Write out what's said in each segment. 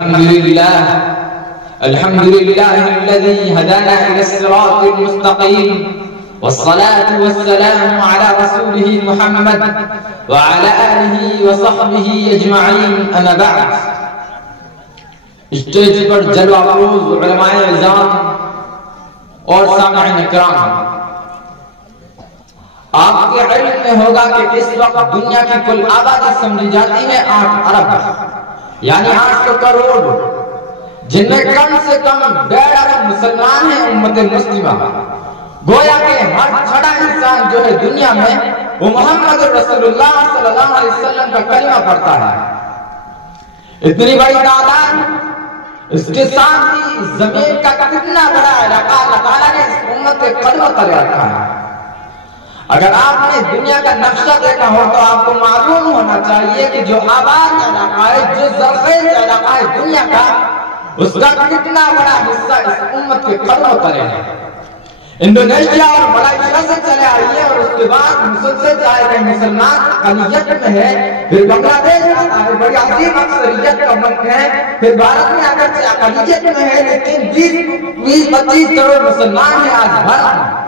الحمد لله الذي هدانا إلى الصراط المستقيم، والصلاة والسلام على رسوله محمد وعلى آله وصحبه أجمعين، أما بعد۔ اسٹیج پر جلوہ افروز علماء اعظام اور سامعین کرام، آپ کے علم میں ہوگا کہ اس وقت دنیا کی کل آبادی سمجھی جاتی ہے 8 ارب، یعنی 800 کروڑ، جن میں کم سے کم 1.5 ارب مسلمان ہیں امت مسلمہ۔ گویا کہ ہر چھڑا انسان جو ہے دنیا میں وہ محمد رسول اللہ صلی اللہ علیہ وسلم کا کلمہ پڑھتا ہے۔ اتنی بڑی تعداد، اس کے ساتھ ہی زمین کا کتنا بڑا علاقہ اللہ تعالیٰ نے اس امت کے قدموں تلے رکھا ہے۔ اگر آپ نے دنیا کا نقشہ دیکھا ہو تو آپ کو معلوم ہونا چاہیے کہ جو آباد علاقہ ہے، جو زرخیز علاقہ ہے دنیا کا، اس کا کتنا بڑا حصہ اس امت کے قدموں تلے ہے۔ انڈونیشیا اور ملائیشیا سے چلے آئیے اور اس کے بعد مسلسل چاہے کہ مسلمان اقلیت میں ہے، پھر بنگلہ دیش آتا ہے، بڑی عظیم اکثریت کا ملک ہے، پھر بھارت میں اگر سے اقلیت میں ہے لیکن 20-25 کروڑ مسلمان ہیں آج بھارت میں۔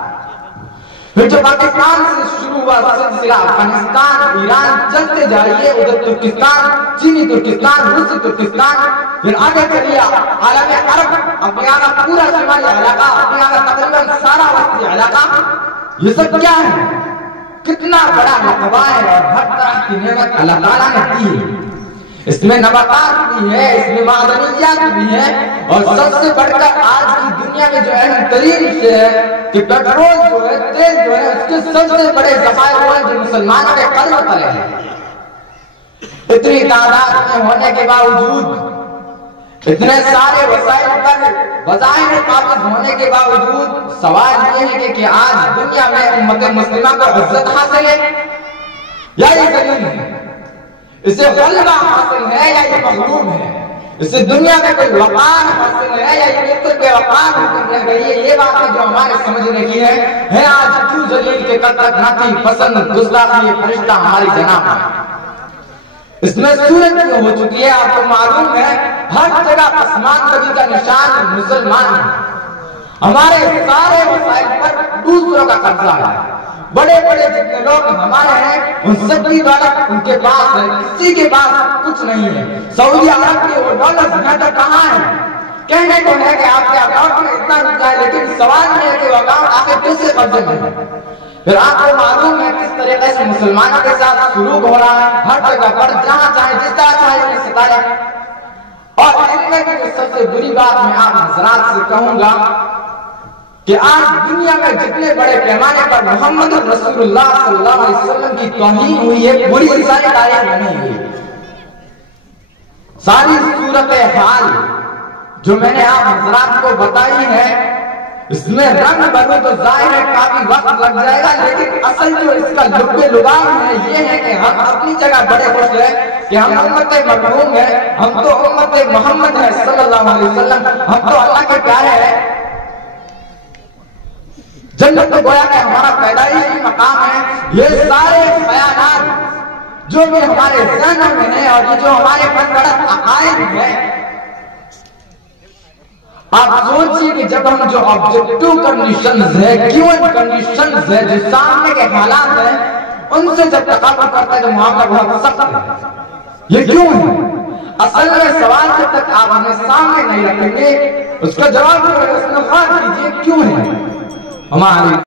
پھر جو پاکستان سے شروع ہوا سلسلہ افغانستان، ایران، چلتے جائیے ادھر ترکستان، چینی ترکستان، روسی ترکستان، پھر آگے چلیے عالم عرب، اپنے آگا پورا شمالی علاقہ، اپنے آگا تقریباً سارا وسطی علاقہ، یہ سب کیا ہے؟ کتنا بڑا رقبہ ہے اور ہر طرح کی نعمت اللہ تعالیٰ نے دی ہے۔ اس میں نباتات بھی ہے، اس میں معدنیات بھی ہے، اور سب سے بڑھ کر آج کی دنیا میں جو اہم ترین سے ہے کہ پیٹرول جو ہے، تیل جو ہے، اس کے سب سے بڑے ذخائر ہوئے جو مسلمانوں کے قدموں تلے ہیں۔ اتنی تعداد میں ہونے کے باوجود، اتنے سارے وسائل پر وظائف قابض ہونے کے باوجود، سوال یہ ہے کہ آج دنیا میں امت مسلمہ کو عزت حاصل ہے یا یہ ذلیل ہے؟ اسے غلبہ حاصل ہے یا یہ مغلوب ہے؟ اسے دنیا میں کوئی وقار حاصل ہے یا یہ بالکل بے وقار ہو کر رہ گئی ہے؟ یہ باتیں جو ہمارے سمجھنے کی ہے آج کیوں ذلیل کے قتل ناتی پسند گستاخی یہ فرشتہ ہماری جناب ہے۔ اس میں صورت کیوں ہو چکی ہے؟ آپ کو معلوم ہے ہر جگہ آسمان کبھی کا نشان مسلمان ہے۔ ہمارے سارے وسائل پر دوسروں کا قبضہ ہے۔ بڑے بڑے جتنے لوگ ہمارے ہیں ان سب کی دولت ان کے پاس ہے، کسی کے پاس کچھ نہیں ہے۔ سعودی عرب کی وہ دولت زیادہ کہاں ہے؟ کہنے کو ہے کہ آپ کے اکاؤنٹ میں اتنا رکھا ہے، لیکن سوال یہ ہے کہ وہ اکاؤنٹ آخر کیسے قبضے میں ہے؟ پھر آپ کو معلوم ہے کس طریقے سے مسلمانوں کے ساتھ سلوک ہو رہا ہے، ہر جگہ پر جہاں چاہے جس طرح چاہے انہیں ستایا۔ اور ان میں بھی سب سے بری بات میں آپ حضرات سے کہوں گا کہ آج دنیا میں جتنے بڑے پیمانے پر محمد رسول اللہ صلی اللہ علیہ وسلم کی توہین ہوئی ہے، پوری انسانی تاریخ میں نہیں ہوئی۔ ساری صورتحال جو میں نے آپ حضرات کو بتائی ہے، اس میں رنگ بھرو تو ظاہر ہے کافی وقت لگ جائے گا، لیکن اصل جو اس کا لب لباب ہے یہ ہے کہ ہم اپنی جگہ بڑے خوش ہیں کہ ہم امت مرحوم ہیں، ہم تو امت محمد ہے صلی اللہ علیہ وسلم، ہم تو اللہ کے پیارے ہیں۔ جنت تو گویا کہ ہمارا پیدائشی مقام ہے۔ یہ سارے خیالات جو بھی ہمارے ذہنوں میں ہیں اور یہ جو ہمارے من گھڑت عقائد ہیں، آپ سوچئے کہ جب ہم جو آبجیکٹو کنڈیشنز ہے، گیون کنڈیشنز ہے، جو سامنے کے حالات ہیں، ان سے جب تقابل کرتے ہیں تو معاملہ بہت سخت ہے۔ یہ کیوں ہے؟ اصل میں سوال جب تک آپ ہمیں سامنے نہیں رکھیں گے اس کا جواب اس میں غور کیجئے کیوں ہے؟ ہماری